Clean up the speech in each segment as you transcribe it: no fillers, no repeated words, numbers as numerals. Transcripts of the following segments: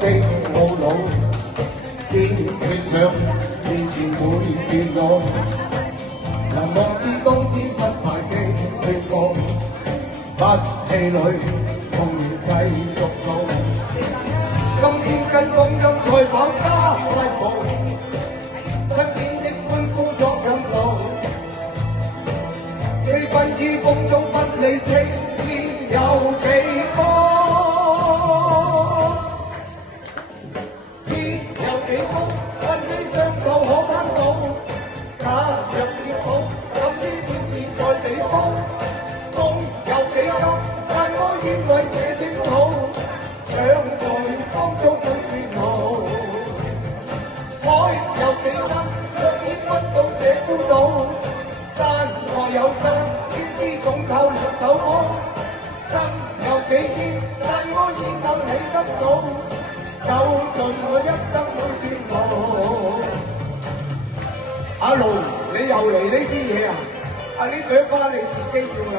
的懊惱，堅決上面前會變老。能望知當天失敗的血光，不氣餒，痛繼續怒。今天跟光陰賽跑加快步，身邊的歡呼作引路。飛奔於風中不理青天有幾高。有山，天知總靠兩手摸。身有幾堅，但我已能起得早，走盡我一生每段路。阿盧，你又嚟呢啲嘢啊？呢朵花你自己要啦。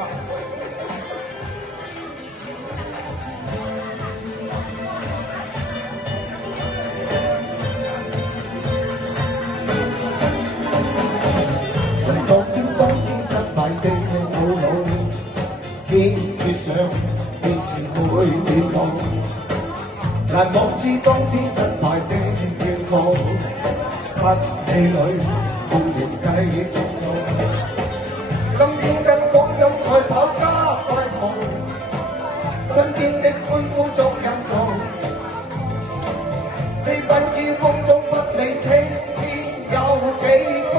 堅決上面前會變老，難忘是當天失敗的願望，不氣餒，固然繼續做。今天跟光陰賽跑加快步，身邊的歡呼作引導，飛奔於風中不理青天有幾高。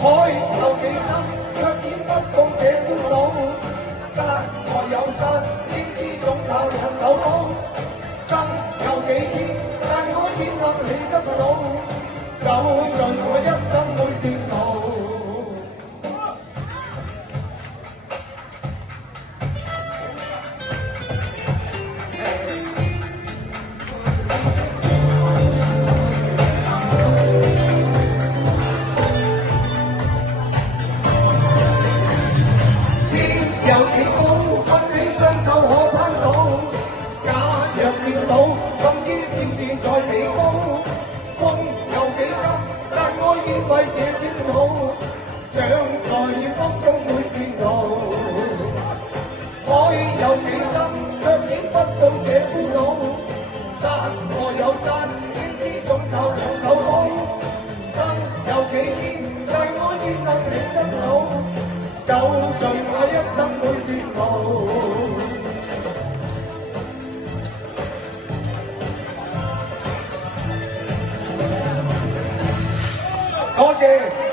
海有幾深，卻見不到這般老。山外有山，天知總靠兩手摸。身有幾堅，但我已能起得早，走盡我一生每段路。有幾高，奮起雙手可攀到。假若跌倒，更於戰士在彼高。風有幾急，但我願為這征途，長在風中每段路。海有幾深，卻影不到這般老。山外有山，天知總靠兩手摸。身有幾堅，但我願能起得早，走盡我一生每段路。多謝。